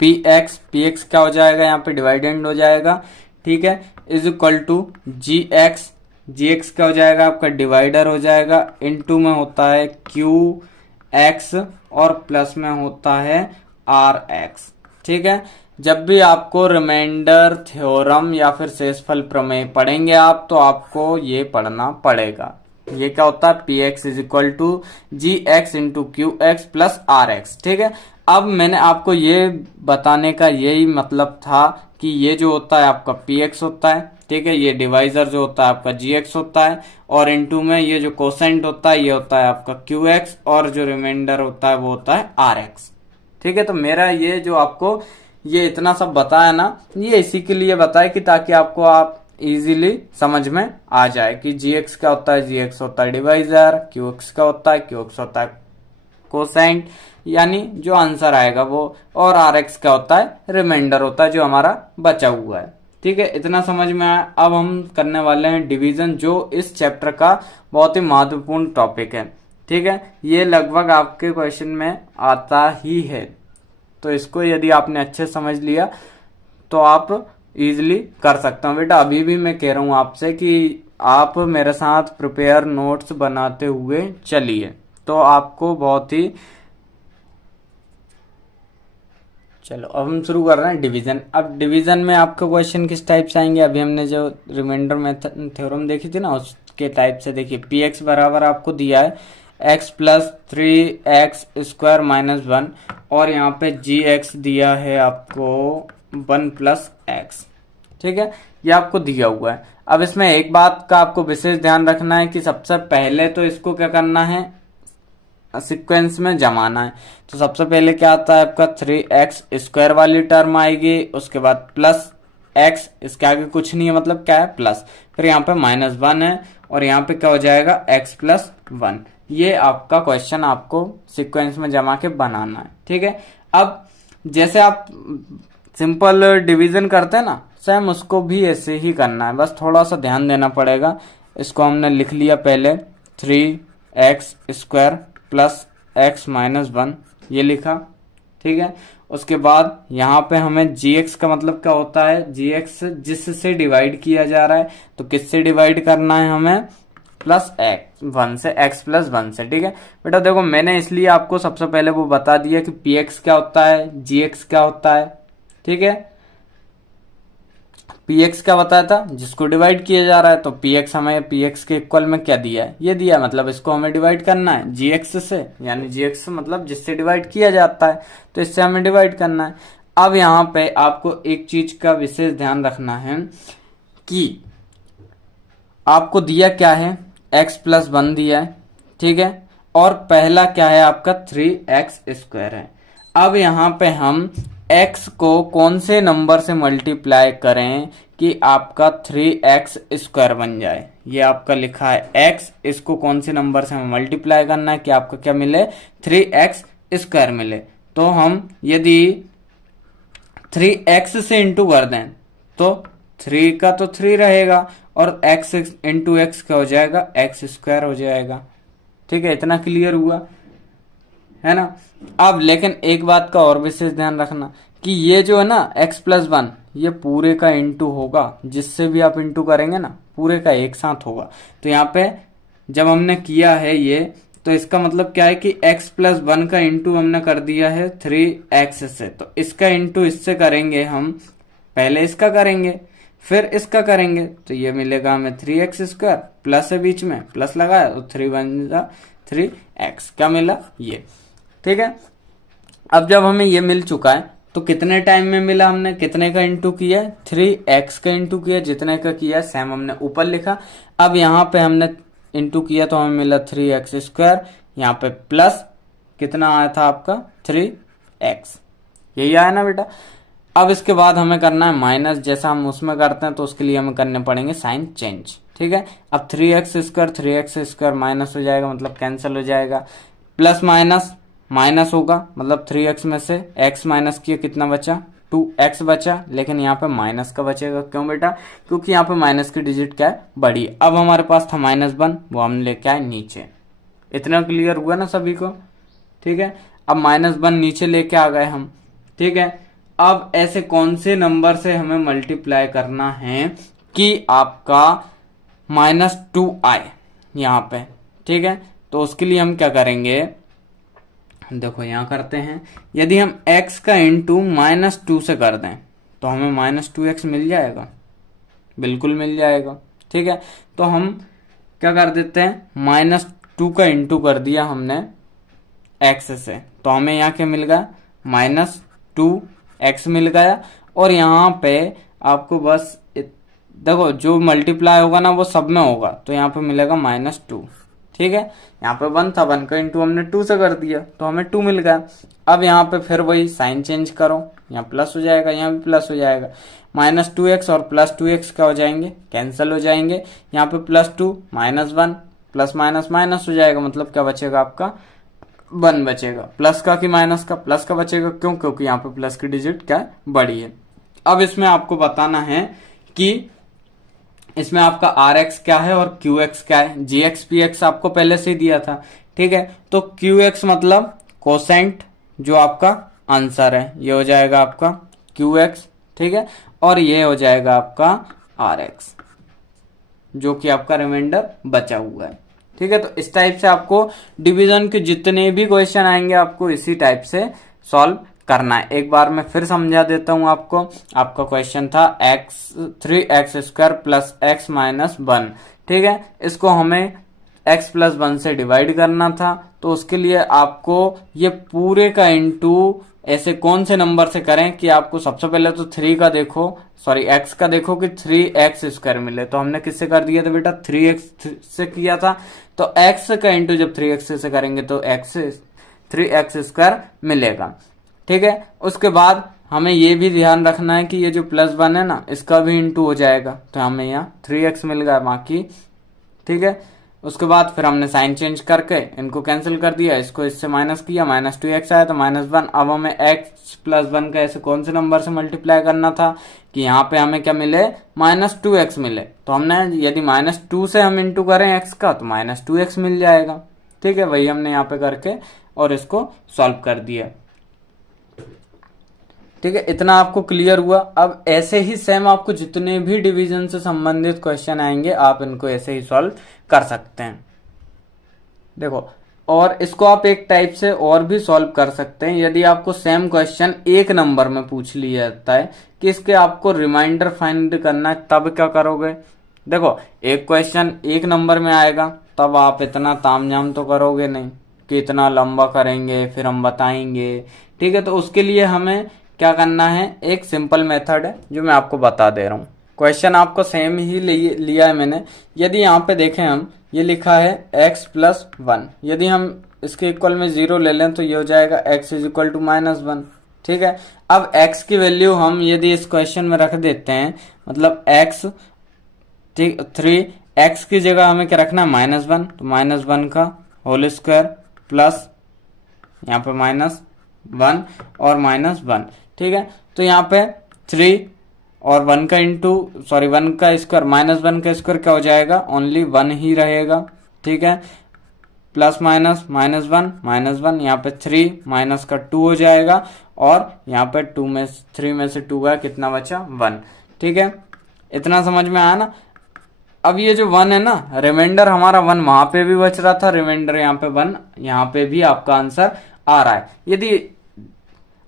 px। px क्या हो जाएगा, यहाँ पे डिवाइडेंड हो जाएगा। ठीक है, is equal to gx। gx क्या हो जाएगा, आपका डिवाइडर हो जाएगा। इनटू में होता है qx और प्लस में होता है rx। ठीक है, जब भी आपको रिमाइंडर थ्योरम या फिर शेषफल प्रमेय पढ़ेंगे आप, तो आपको ये पढ़ना पड़ेगा। ये क्या होता है, p x is equal to g x into q x plus r x. ठीक है, अब मैंने आपको ये बताने का यही मतलब था कि ये जो होता है आपका पी एक्स होता है। ठीक है, ये डिवाइजर जो होता है आपका जी एक्स होता है, और इनटू में ये जो कोसेंट होता है ये होता है आपका क्यू एक्स, और जो रिमाइंडर होता है वो होता है आर एक्स। ठीक है, तो मेरा ये जो आपको ये इतना सब बताया ना, ये इसी के लिए बताया कि ताकि आपको आप इजीली समझ में आ जाए कि जी एक्स क्या होता है, जी एक्स होता है डिवाइजर, क्यू एक्स क्या होता है, क्यू एक्स होता है कोसेंट, यानी जो आंसर आएगा वो, और आर एक्स क्या होता है, रिमाइंडर होता है जो हमारा बचा हुआ है। ठीक है, इतना समझ में आया। अब हम करने वाले हैं डिवीजन, जो इस चैप्टर का बहुत ही महत्वपूर्ण टॉपिक है। ठीक है, ये लगभग आपके क्वेश्चन में आता ही है, तो इसको यदि आपने अच्छे समझ लिया तो आप इजीली कर सकते हो। बेटा अभी भी मैं कह रहा हूं आपसे कि आप मेरे साथ प्रिपेयर नोट्स बनाते हुए चलिए, तो आपको बहुत ही, चलो अब हम शुरू कर रहे हैं डिवीजन। अब डिवीजन में आपका क्वेश्चन किस टाइप से आएंगे, अभी हमने जो रिमाइंडर मेथड थ्योरम देखी थी ना, उसके टाइप से देखिए। पी एक्स बराबर आपको दिया है एक्स प्लस 3x² - 1, और यहाँ पे जी एक्स दिया है आपको 1 + x, ठीक है, ये आपको दिया हुआ है। अब इसमें एक बात का आपको विशेष ध्यान रखना है कि सबसे पहले तो इसको क्या करना है, सीक्वेंस में जमाना है। तो सबसे पहले क्या आता है आपका 3x² वाली टर्म आएगी, उसके बाद प्लस x, इसके आगे कुछ नहीं है, मतलब क्या है प्लस, फिर यहाँ पे -1 है, और यहाँ पे क्या हो जाएगा x + 1। ये आपका क्वेश्चन आपको सीक्वेंस में जमा के बनाना है, ठीक है। अब जैसे आप सिंपल डिवीजन करते हैं ना, सेम उसको भी ऐसे ही करना है, बस थोड़ा सा ध्यान देना पड़ेगा। इसको हमने लिख लिया पहले 3x² + x - 1, ये लिखा, ठीक है। उसके बाद यहाँ पे हमें gx का मतलब क्या होता है, gx जिससे डिवाइड किया जा रहा है, तो किससे डिवाइड करना है हमें, +1 से, x + 1 से, ठीक है। बेटा देखो मैंने इसलिए आपको सबसे पहले वो बता दिया कि px क्या होता है, gx क्या होता है, ठीक है। px क्या बताया था, जिसको डिवाइड किया जा रहा है, तो px हमें px के इक्वल में क्या दिया है, ये दिया, मतलब इसको हमें डिवाइड करना है gx से, यानी gx मतलब जिससे डिवाइड किया जाता है, तो इससे हमें डिवाइड करना है। अब यहाँ पे आपको एक चीज का विशेष ध्यान रखना है कि आपको दिया क्या है, x + 1 दिया है, ठीक है, और पहला क्या है आपका 3x² है। अब यहाँ पे हम x को कौन से नंबर से मल्टीप्लाई करें कि आपका 3x² बन जाए, ये आपका लिखा है x, इसको कौन से नंबर से हमें मल्टीप्लाई करना है कि आपका क्या मिले, 3x² मिले। तो हम यदि 3x से इंटू कर दें तो 3 का तो 3 रहेगा, और x इंटू एक्स क्या हो जाएगा, x² हो जाएगा, ठीक है। इतना क्लियर हुआ है ना। अब लेकिन एक बात का और विशेष ध्यान रखना कि ये जो है ना x + 1, ये पूरे का इंटू होगा, जिससे भी आप इंटू करेंगे ना पूरे का एक साथ होगा। तो यहाँ पे जब हमने किया है ये, तो इसका मतलब क्या है कि x + 1 का इंटू हमने कर दिया है 3x से, तो इसका इंटू इससे करेंगे हम, पहले इसका करेंगे फिर इसका करेंगे, तो ये मिलेगा हमें 3x², प्लस है बीच में, प्लस लगाया तो 3 बन जा 3x, क्या मिला ये, ठीक है। अब जब हमें ये मिल चुका है तो कितने टाइम में मिला, हमने कितने का इंटू किया, 3x का इंटू किया, जितने का किया सेम हमने ऊपर लिखा। अब यहाँ पे हमने इंटू किया तो हमें मिला 3x², यहाँ पे प्लस कितना आया था आपका 3x, यही आया ना बेटा। अब इसके बाद हमें करना है माइनस, जैसा हम उसमें करते हैं, तो उसके लिए हमें करने पड़ेंगे साइन चेंज, ठीक है। अब 3x² माइनस हो जाएगा, मतलब कैंसिल हो जाएगा, प्लस माइनस माइनस होगा, मतलब 3x में से x माइनस किया, कितना बचा 2x बचा, लेकिन यहाँ पे माइनस का बचेगा, क्यों बेटा, क्योंकि यहाँ पे माइनस की डिजिट क्या है, बड़ी। अब हमारे पास था -1, वो हमने लेके आए नीचे। इतना क्लियर हुआ ना सभी को, ठीक है। अब -1 नीचे लेके आ गए हम, ठीक है। अब ऐसे कौन से नंबर से हमें मल्टीप्लाई करना है कि आपका -2 आए यहाँ पे, ठीक है। तो उसके लिए हम क्या करेंगे, देखो यहाँ करते हैं, यदि हम x का इंटू -2 से कर दें तो हमें -2x मिल जाएगा, बिल्कुल मिल जाएगा, ठीक है। तो हम क्या कर देते हैं, -2 का इंटू कर दिया हमने x से, तो हमें यहाँ क्या मिल गया, -2x मिल गया। और यहाँ पे आपको बस देखो जो मल्टीप्लाई होगा ना वो सब में होगा, तो यहाँ पे मिलेगा -2, ठीक है। यहाँ पे 1 था, 1 का इंटू हमने 2 से कर दिया तो हमें 2 मिल गया। अब यहाँ पे फिर वही साइन चेंज करो, यहाँ प्लस हो जाएगा, यहाँ भी प्लस हो जाएगा, -2x और +2x क्या हो जाएंगे, कैंसिल हो जाएंगे। यहाँ पे +2 -1 प्लस माइनस माइनस हो जाएगा, मतलब क्या बचेगा आपका 1 बचेगा, प्लस का कि माइनस का, प्लस का बचेगा, क्यों, क्योंकि यहाँ पे प्लस की डिजिट क्या है, बड़ी है। अब इसमें आपको बताना है कि इसमें आपका RX क्या है और QX क्या है। GX PX आपको पहले से ही दिया था, ठीक है। तो QX मतलब कोसेंट, जो आपका आंसर है, ये हो जाएगा आपका QX, ठीक है, और ये हो जाएगा आपका RX, जो कि आपका रिमाइंडर बचा हुआ है। ठीक है, तो इस टाइप से आपको डिवीजन के जितने भी क्वेश्चन आएंगे आपको इसी टाइप से सॉल्व करना है। एक बार मैं फिर समझा देता हूं आपको। आपका क्वेश्चन था x3x² प्लस x माइनस 1। ठीक है, इसको हमें x प्लस 1 से डिवाइड करना था, तो उसके लिए आपको ये पूरे का इंटू ऐसे कौन से नंबर से करें कि आपको सबसे पहले तो 3 का देखो, सॉरी x का देखो कि 3x² मिले। तो हमने किससे कर दिया था बेटा, 3x से किया था। तो x का इंटू जब 3x से करेंगे तो 3x² मिलेगा। ठीक है, उसके बाद हमें ये भी ध्यान रखना है कि ये जो +1 है ना, इसका भी इंटू हो जाएगा, तो हमें यहाँ 3x मिल गया बाकी। ठीक है, उसके बाद फिर हमने साइन चेंज करके इनको कैंसिल कर दिया, इसको इससे माइनस किया, -2x आया तो -1। अब हमें x प्लस 1 का ऐसे कौन से नंबर से मल्टीप्लाई करना था कि यहाँ पे हमें क्या मिले, -2x मिले। तो हमने यदि -2 से हम इंटू करें x का तो -2x मिल जाएगा। ठीक है, वही हमने यहाँ पे करके और इसको सॉल्व कर दिया। ठीक है, इतना आपको क्लियर हुआ। अब ऐसे ही सेम आपको जितने भी डिवीजन से संबंधित क्वेश्चन आएंगे आप इनको ऐसे ही सॉल्व कर सकते हैं। देखो, और इसको आप एक टाइप से और भी सॉल्व कर सकते हैं। यदि आपको सेम क्वेश्चन एक नंबर में पूछ लिया जाता है कि इसके आपको रिमाइंडर फाइंड करना है, तब क्या करोगे। देखो, एक क्वेश्चन एक नंबर में आएगा तब आप इतना तामझाम तो करोगे नहीं कि इतना लंबा करेंगे फिर हम बताएंगे। ठीक है, तो उसके लिए हमें क्या करना है, एक सिंपल मेथड है जो मैं आपको बता दे रहा हूँ। क्वेश्चन आपको सेम ही लिया है मैंने। यदि यहाँ पे देखें हम, ये लिखा है x प्लस 1, यदि हम इसके इक्वल में 0 ले लें तो ये हो जाएगा x इज इक्वल टू -1। ठीक है, अब x की वैल्यू हम यदि इस क्वेश्चन में रख देते हैं, मतलब x, ठीक, 3x की जगह हमें क्या रखना है, -1, तो -1 का होल स्क्वायर प्लस यहाँ पे -1 और -1। ठीक है, तो यहाँ पे 3 और 1 का इंटू, सॉरी 1 का स्क्वायर, -1 का स्क्वायर क्या हो जाएगा, ओनली 1 ही रहेगा। ठीक है, प्लस माइनस -1 यहाँ पे 3 माइनस का 2 हो जाएगा, और यहाँ पे 3 में से 2 गया, कितना बचा, 1। ठीक है, इतना समझ में आया ना। अब ये जो 1 है ना, रिमाइंडर हमारा 1 वहां पे भी बच रहा था, रिमाइंडर यहाँ पे 1, यहाँ पे भी आपका आंसर आ रहा है। यदि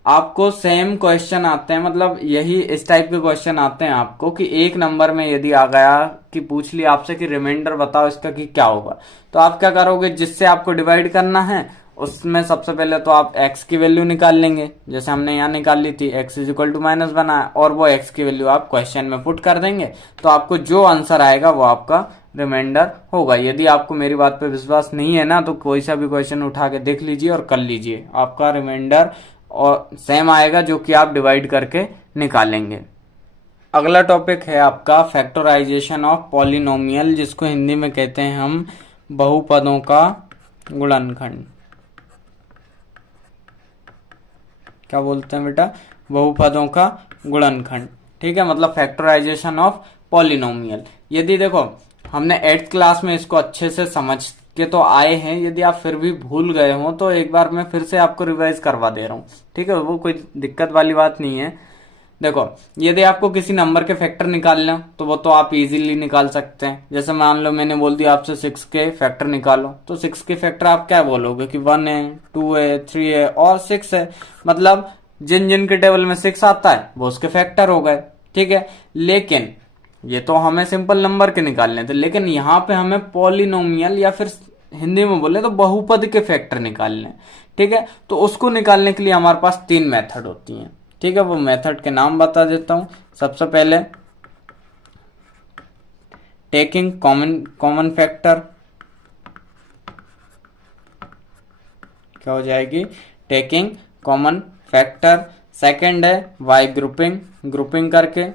आपको सेम क्वेश्चन आते हैं, मतलब यही इस टाइप के क्वेश्चन आते हैं आपको कि एक नंबर में यदि आ गया कि पूछ लिया आपसे कि रिमाइंडर बताओ इसका कि क्या होगा, तो आप क्या करोगे, जिससे आपको डिवाइड करना है उसमें सबसे पहले तो आप x की वैल्यू निकाल लेंगे, जैसे हमने यहाँ निकाल ली थी, x इज इक्वल टू -1 आया, और वो x की वैल्यू आप क्वेश्चन में पुट कर देंगे, तो आपको जो आंसर आएगा वो आपका रिमाइंडर होगा। यदि आपको मेरी बात पे विश्वास नहीं है ना, तो कोई सा भी क्वेश्चन उठा के देख लीजिए और कर लीजिए, आपका रिमाइंडर और सेम आएगा जो कि आप डिवाइड करके निकालेंगे। अगला टॉपिक है आपका फैक्टराइजेशन ऑफ पॉलिनोमियल, जिसको हिंदी में कहते हैं हम बहुपदों का गुणनखंड। क्या बोलते हैं बेटा, बहुपदों का गुणनखंड। ठीक है, मतलब फैक्टराइजेशन ऑफ पॉलिनोमियल। यदि देखो हमने 8th क्लास में इसको अच्छे से समझ के तो आए हैं, यदि आप फिर भी भूल गए हो तो एक बार मैं फिर से आपको रिवाइज करवा दे रहा हूँ। ठीक है, वो कोई दिक्कत वाली बात नहीं है। देखो, यदि आपको किसी नंबर के फैक्टर निकालना तो वो तो आप इजीली निकाल सकते हैं। जैसे मान लो मैंने बोल दिया आपसे 6 के फैक्टर निकालो, तो 6 के फैक्टर आप क्या बोलोगे कि 1 है, 2 है, 3 है और 6 है, मतलब जिन जिन के टेबल में 6 आता है वो उसके फैक्टर हो गए। ठीक है, लेकिन ये तो हमें सिंपल नंबर के निकालने थे, लेकिन यहाँ पे हमें पॉलिनोमियल या फिर हिंदी में बोले तो बहुपद के फैक्टर निकालने। ठीक है, तो उसको निकालने के लिए हमारे पास 3 मेथड होती हैं। ठीक है, वो मेथड के नाम बता देता हूं। सबसे पहले टेकिंग कॉमन फैक्टर, क्या हो जाएगी, टेकिंग कॉमन फैक्टर। सेकंड है वाई ग्रुपिंग करके,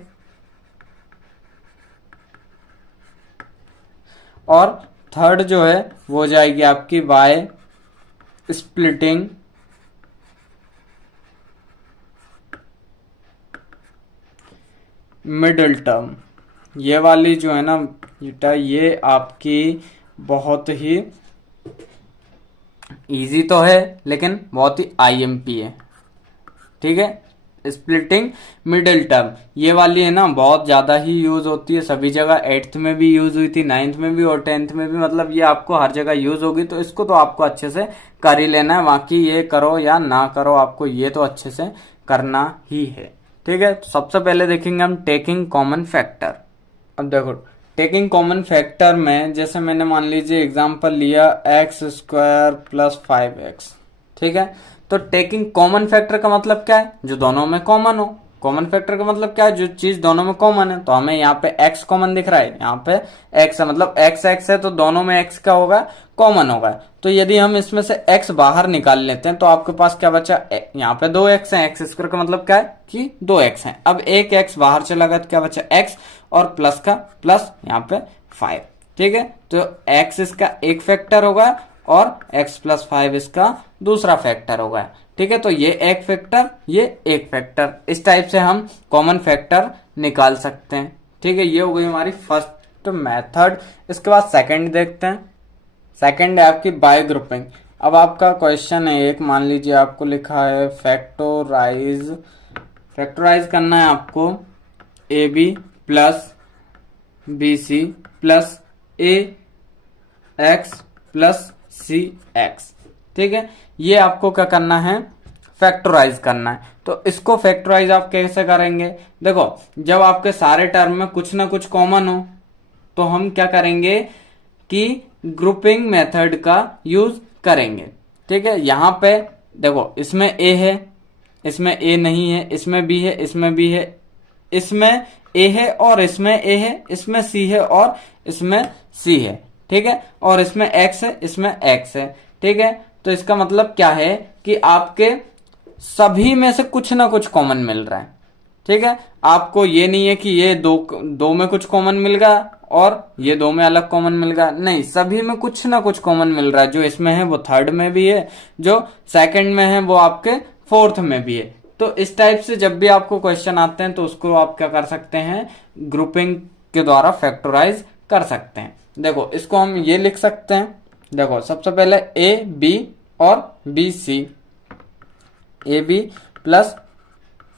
और थर्ड जो है वो हो जाएगी आपकी वाई स्प्लिटिंग मिडिल टर्म। ये वाली जो है ना बेटा, ये आपकी बहुत ही इजी तो है लेकिन बहुत ही आईएमपी है। ठीक है, स्प्लिटिंग मिडिल टर्म, ये वाली है ना बहुत ज्यादा ही यूज होती है सभी जगह। 8th में भी यूज हुई थी, 9th में भी और 10th में भी, मतलब ये आपको हर जगह यूज होगी। तो इसको तो आपको अच्छे से कर ही लेना है, बाकी ये करो या ना करो आपको ये तो अच्छे से करना ही है। ठीक है, तो सबसे पहले देखेंगे हम टेकिंग कॉमन फैक्टर। अब देखो टेकिंग कॉमन फैक्टर में जैसे मैंने मान लीजिए एग्जांपल लिया x² + 5x। ठीक है, तो टेकिंग कॉमन फैक्टर का मतलब क्या है, जो दोनों में कॉमन हो। कॉमन फैक्टर का मतलब क्या है, जो चीज दोनों में कॉमन है। तो हमें यहाँ पे x कॉमन दिख रहा है, यहाँ पे x है, मतलब x है, तो दोनों में x का होगा, कॉमन होगा। तो यदि हम इसमें से x बाहर निकाल लेते हैं तो आपके पास क्या बचा, यहाँ पे 2x है, x² का मतलब क्या है कि 2x है। अब एक x बाहर चला गया तो क्या बचा x, और प्लस का प्लस यहाँ पे 5। ठीक है, तो x इसका एक फैक्टर होगा और x + 5 इसका दूसरा फैक्टर होगा। ठीक है, तो ये एक फैक्टर, ये एक फैक्टर, इस टाइप से हम कॉमन फैक्टर निकाल सकते हैं। ठीक है, ये हो गई हमारी फर्स्ट मेथड। इसके बाद सेकंड देखते हैं। सेकंड है आपकी बाय ग्रुपिंग। अब आपका क्वेश्चन है एक, मान लीजिए आपको लिखा है फैक्टराइज करना है आपको AB + BC + AX + CX। ठीक है, ये आपको क्या करना है, फैक्टराइज करना है। तो इसको फैक्टराइज आप कैसे करेंगे, देखो जब आपके सारे टर्म में कुछ ना कुछ कॉमन हो तो हम क्या करेंगे कि ग्रुपिंग मेथड का यूज करेंगे। ठीक है, यहां पे देखो इसमें A है, इसमें A नहीं है, इसमें B है, इसमें B है, इसमें A है और इसमें A है, इसमें C है और इसमें C है। ठीक है, और इसमें X है, इसमें X है। ठीक है, तो इसका मतलब क्या है कि आपके सभी में से कुछ ना कुछ कॉमन मिल रहा है। ठीक है, आपको ये नहीं है कि ये दो में कुछ कॉमन मिल गया और ये दो में अलग कॉमन मिल गया, नहीं, सभी में कुछ ना कुछ कॉमन मिल रहा है। जो इसमें है वो थर्ड में भी है, जो सेकंड में है वो आपके फोर्थ में भी है। तो इस टाइप से जब भी आपको क्वेश्चन आते हैं तो उसको आप क्या कर सकते हैं, ग्रुपिंग के द्वारा फैक्टराइज कर सकते हैं। देखो इसको हम ये लिख सकते हैं, देखो सबसे पहले AB और BC, AB +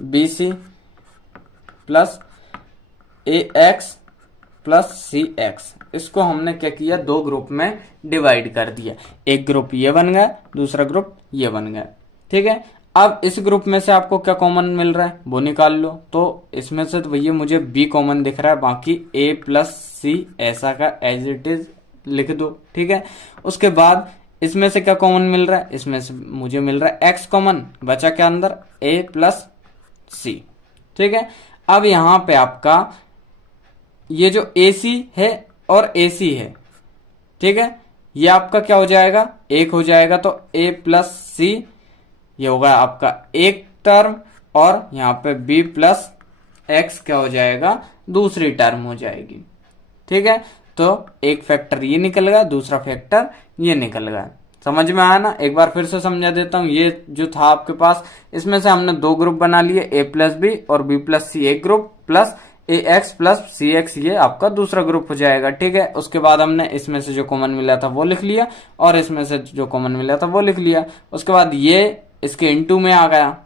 BC + AX + CX, इसको हमने क्या किया, दो ग्रुप में डिवाइड कर दिया। एक ग्रुप ये बन गया, दूसरा ग्रुप ये बन गया। ठीक है, अब इस ग्रुप में से आपको क्या कॉमन मिल रहा है वो निकाल लो। तो इसमें से तो भैया मुझे B कॉमन दिख रहा है, बाकी A + C ऐसा का एज इट इज लिख दो। ठीक है, उसके बाद इसमें से क्या कॉमन मिल रहा है, इसमें से मुझे मिल रहा है X कॉमन, बचा क्या अंदर A + C। ठीक है, अब यहां पे आपका ये जो AC है और AC है, ठीक है, ये आपका क्या हो जाएगा, एक हो जाएगा। तो A + C ये होगा आपका एक टर्म, और यहाँ पे B + X क्या हो जाएगा, दूसरी टर्म हो जाएगी। ठीक है, तो एक फैक्टर ये निकल गया, दूसरा फैक्टर ये निकल गया। समझ में आया ना, एक बार फिर से समझा देता हूं। ये जो था आपके पास, इसमें से हमने दो ग्रुप बना लिए, A + B और B + C एक ग्रुप, प्लस AX + CX ये आपका दूसरा ग्रुप हो जाएगा। ठीक है, उसके बाद हमने इसमें से जो कॉमन मिला था वो लिख लिया और इसमें से जो कॉमन मिला था वो लिख लिया। उसके बाद ये इसके इनटू में आ गया,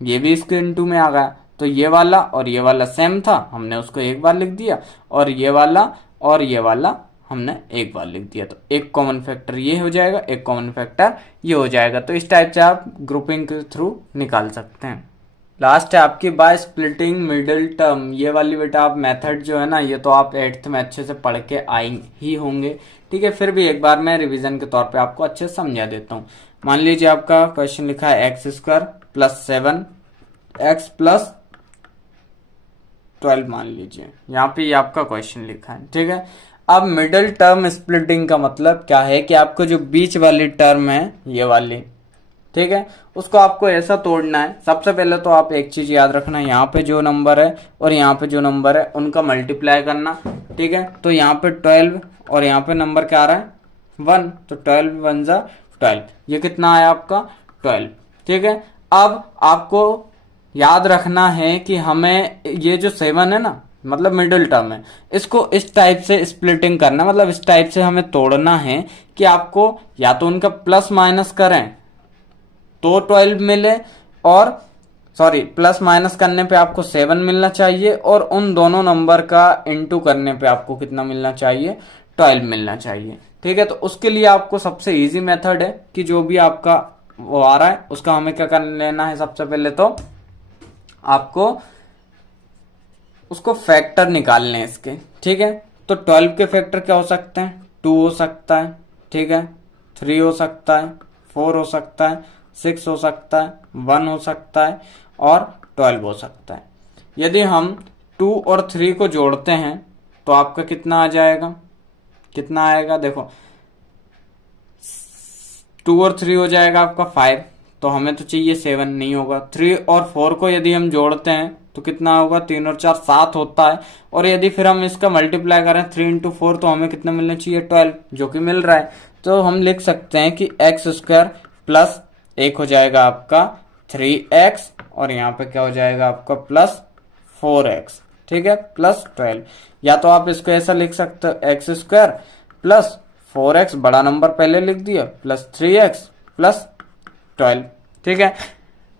ये भी इसके इनटू में आ गया। तो ये वाला और ये वाला सेम था, हमने उसको एक बार लिख दिया, और ये वाला और ये वाला हमने एक बार लिख दिया। तो एक कॉमन फैक्टर ये हो जाएगा, एक कॉमन फैक्टर ये हो जाएगा। तो इस टाइप से आप ग्रुपिंग के थ्रू निकाल सकते हैं। लास्ट है आपकी बाय स्प्लिटिंग मिडिल टर्म। ये वाली बेटा आप मेथड जो है ना, ये तो आप 8th में अच्छे से पढ़ के आए ही होंगे। ठीक है, फिर भी एक बार मैं रिवीजन के तौर पे आपको अच्छे से समझा देता हूँ। मान लीजिए आपका क्वेश्चन लिखा है x² + 7x + 12, मान लीजिए यहाँ पे ये आपका क्वेश्चन लिखा है। ठीक है, अब मिडिल टर्म स्प्लिटिंग का मतलब क्या है कि आपको जो बीच वाली टर्म है ये वाली, ठीक है, उसको आपको ऐसा तोड़ना है। सबसे पहले तो आप एक चीज याद रखना, यहाँ पे जो नंबर है और यहाँ पे जो नंबर है उनका मल्टीप्लाई करना। ठीक है, तो यहाँ पे 12 और यहाँ पे नंबर क्या आ रहा है 1, तो 12 1 जा 12, ये कितना आया आपका 12। ठीक है, अब आपको याद रखना है कि हमें ये जो 7 है ना, मतलब मिडिल टर्म है, इसको इस टाइप से स्प्लिटिंग करना, मतलब इस टाइप से हमें तोड़ना है कि आपको या तो उनका प्लस माइनस करें तो 12 मिले, और सॉरी प्लस माइनस करने पे आपको 7 मिलना चाहिए और उन दोनों नंबर का इंटू करने पे आपको कितना मिलना चाहिए, 12 मिलना चाहिए। ठीक है, तो उसके लिए आपको सबसे इजी मेथड है कि जो भी आपका वो आ रहा है उसका हमें क्या कर लेना है, सबसे पहले तो आपको उसको फैक्टर निकालने हैं इसके। ठीक है, तो 12 के फैक्टर क्या हो सकते हैं, 2 हो सकता है, ठीक है, 3 हो सकता है, 4 हो सकता है, 6 हो सकता है, 1 हो सकता है और 12 हो सकता है। यदि हम 2 और 3 को जोड़ते हैं तो आपका कितना आ जाएगा, कितना आएगा, देखो 2 और 3 हो जाएगा आपका 5, तो हमें तो चाहिए 7, नहीं होगा। 3 और 4 को यदि हम जोड़ते हैं तो कितना होगा, 3 और 4 7 होता है। और यदि फिर हम इसका मल्टीप्लाई करें 3 इंटू 4 तो हमें कितना मिलना चाहिए, 12, जो कि मिल रहा है। तो हम लिख सकते हैं कि एक्स स्क्वायर प्लस एक हो जाएगा आपका 3x और यहाँ पे क्या हो जाएगा आपका प्लस 4x। ठीक है, प्लस 12। या तो आप इसको ऐसा लिख सकते हो, एक्स स्क्वायर प्लस 4x, बड़ा नंबर पहले लिख दिया, प्लस 3x प्लस 12। ठीक है,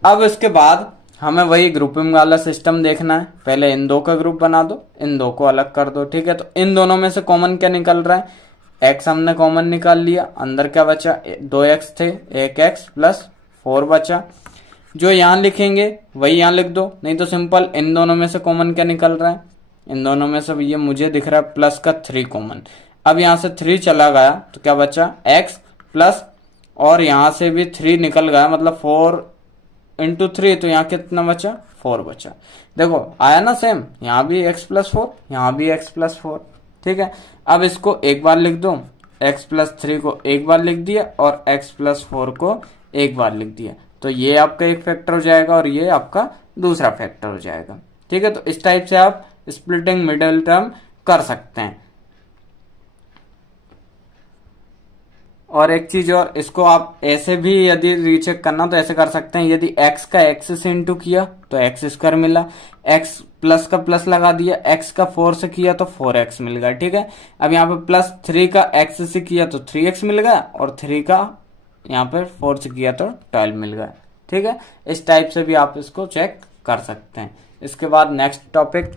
अब इसके बाद हमें वही ग्रुपिंग वाला सिस्टम देखना है। पहले इन दो का ग्रुप बना दो, इन दो को अलग कर दो। ठीक है, तो इन दोनों में से कॉमन क्या निकल रहा है, x हमने कॉमन निकाल लिया, अंदर क्या बचा, 2x थे, 1x प्लस 4 बचा। जो यहाँ लिखेंगे वही यहाँ लिख दो, नहीं तो सिंपल इन दोनों में से कॉमन क्या निकल रहा है, इन दोनों में से ये मुझे दिख रहा है प्लस का 3 कॉमन। अब यहाँ से 3 चला गया तो क्या बचा, x प्लस, और यहाँ से भी 3 निकल गया, मतलब 4 इंटू 3, तो यहाँ कितना बचा, 4 बचा। देखो आया ना सेम, यहाँ भी x प्लस 4, यहाँ भी x प्लस 4। ठीक है, अब इसको एक बार लिख दो, x प्लस 3 को एक बार लिख दिया और x प्लस 4 को एक बार लिख दिया, तो ये आपका एक फैक्टर हो जाएगा और ये आपका दूसरा फैक्टर हो जाएगा। ठीक है, तो इस टाइप से आप स्प्लिटिंग मिडिल टर्म कर सकते हैं। और एक चीज और, इसको आप ऐसे भी यदि रीचेक करना तो ऐसे कर सकते हैं, यदि x का x से इंटू किया तो x स्क्वायर मिला, x प्लस का प्लस लगा दिया, x का 4 से किया तो 4x मिल गया। ठीक है, अब यहाँ पे प्लस 3 का x से किया तो 3x मिल गया और 3 का यहाँ पे 4 से किया तो 12 मिल गया। ठीक है, इस टाइप से भी आप इसको चेक कर सकते हैं। इसके बाद नेक्स्ट टॉपिक,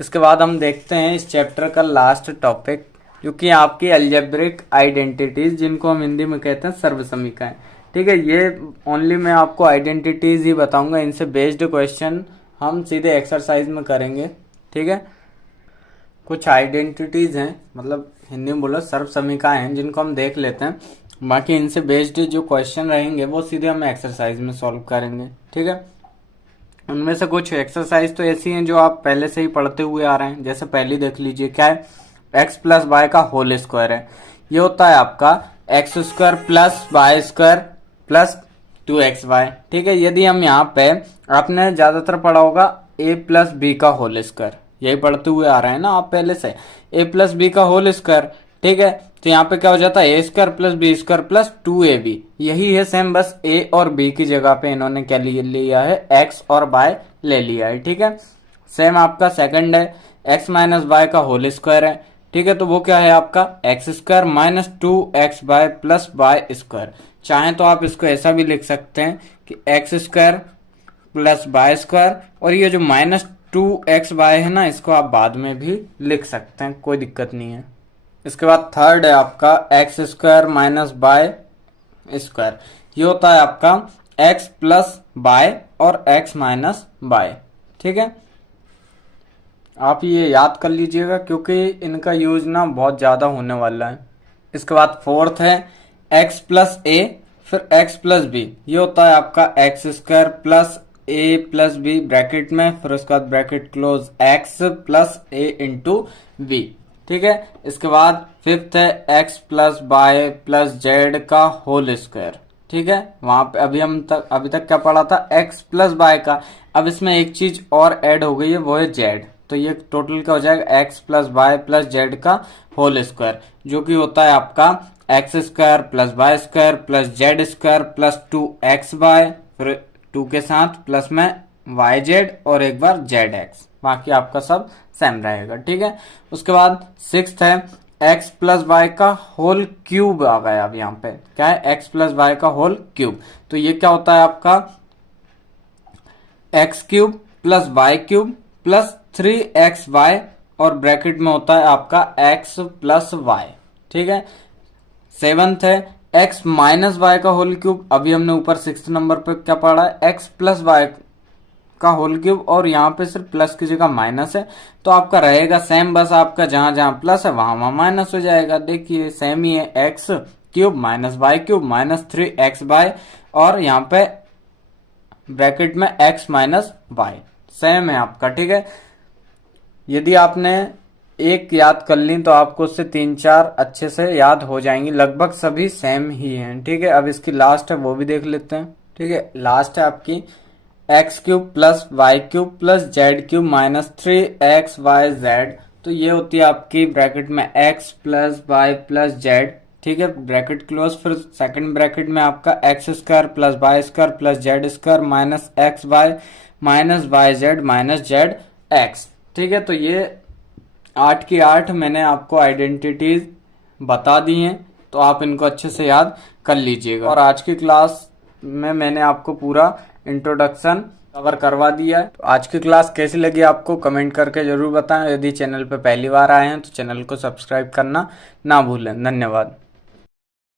इसके बाद हम देखते हैं इस चैप्टर का लास्ट टॉपिक, जो कि आपकी अलजेब्रिक आइडेंटिटीज, जिनको हम हिंदी में कहते हैं सर्वसमीकाएं। ठीक है, ये ओनली मैं आपको आइडेंटिटीज ही बताऊंगा, इनसे बेस्ड क्वेश्चन हम सीधे एक्सरसाइज में करेंगे। ठीक है, कुछ आइडेंटिटीज हैं, मतलब हिंदी में बोलो सर्वसमीकाएं हैं, जिनको हम देख लेते हैं। बाकी इनसे बेस्ड जो क्वेश्चन रहेंगे वो सीधे हम एक्सरसाइज में सॉल्व करेंगे। ठीक है, उनमें से कुछ एक्सरसाइज तो ऐसी हैं जो आप पहले से ही पढ़ते हुए आ रहे हैं। जैसे पहली देख लीजिए, क्या है, x प्लस वाई का होल स्क्वायर है। ये होता है आपका x square plus y square plus 2xy। ठीक है, यदि हम यहाँ पे, आपने ज्यादातर पढ़ा होगा a प्लस बी का होल स्क्वायर, यही पढ़ते हुए आ रहे हैं ना आप पहले से, a प्लस बी का होल स्क्वायर। ठीक है, तो यहाँ पे क्या हो जाता है, a square plus b square plus 2ab। यही है सेम, बस a और b की जगह पे इन्होंने क्या लिया है, x और y ले लिया है। ठीक है, सेम आपका सेकंड है, x माइनस वाई का होल स्क्वायर है। ठीक है, तो वो क्या है आपका x square minus 2xy plus y square. चाहे तो आप इसको ऐसा भी लिख सकते हैं कि x square plus y square, और ये जो माइनस 2xy है ना, इसको आप बाद में भी लिख सकते हैं, कोई दिक्कत नहीं है। इसके बाद थर्ड है आपका x square minus y square. ये होता है आपका x प्लस वाई और x माइनस वाई। ठीक है, आप ये याद कर लीजिएगा क्योंकि इनका यूज ना बहुत ज्यादा होने वाला है। इसके बाद फोर्थ है x प्लस ए फिर x प्लस बी। ये होता है आपका x square plus a plus b bracket में, फिर उसके बाद bracket close x plus a into b. ठीक है, इसके बाद फिफ्थ है x plus y plus z का होल स्क्वायर। ठीक है, वहां पे अभी तक क्या पढ़ा था, x प्लस वाई का। अब इसमें एक चीज और ऐड हो गई है, वो है z। तो ये टोटल क्या हो जाएगा, x plus y plus z का होल स्क्वायर, जो कि होता है आपका x square plus y square plus z square plus 2xy, फिर 2 के साथ प्लस में yz और एक बार zx। बाकी आपका सब सेम रहेगा। ठीक है, उसके बाद सिक्स्थ है x प्लस वाई का होल क्यूब आ गया। अब यहाँ पे क्या है, x प्लस वाई का होल क्यूब। तो ये क्या होता है आपका x cube plus Y cube plus 3xy और ब्रैकेट में होता है आपका x प्लस वाई। ठीक है। सेवंथ है x माइनस वाई का होल क्यूब। अभी हमने ऊपर 6th नंबर पे क्या पढ़ा है, x प्लस वाई का होल क्यूब, और यहाँ पे सिर्फ प्लस की जगह माइनस है, तो आपका रहेगा सेम, बस आपका जहां जहां प्लस है वहां वहां माइनस हो जाएगा। देखिए सेम ही है, x cube minus y cube minus 3xy और यहाँ पे ब्रैकेट में x माइनस वाई, सेम है आपका। ठीक है। यदि आपने एक याद कर ली तो आपको उससे 3-4 अच्छे से याद हो जाएंगी, लगभग सभी सेम ही हैं। ठीक है। अब इसकी लास्ट है वो भी देख लेते हैं। ठीक है। लास्ट है आपकी x cube plus Y cube plus z cube minus 3xyz। तो ये होती है आपकी ब्रैकेट में x plus y plus z. ठीक है। Bracket close. फिर सेकंड ब्रैकेट में आपका x square plus y square plus z square minus x y minus y z minus z x. ठीक है। तो ये 8 की 8 मैंने आपको आइडेंटिटीज बता दी हैं, तो आप इनको अच्छे से याद कर लीजिएगा। और आज की क्लास में मैंने आपको पूरा इंट्रोडक्शन कवर करवा दिया है। तो आज की क्लास कैसी लगी आपको कमेंट करके जरूर बताएं। यदि चैनल पे पहली बार आए हैं तो चैनल को सब्सक्राइब करना ना भूलें। धन्यवाद।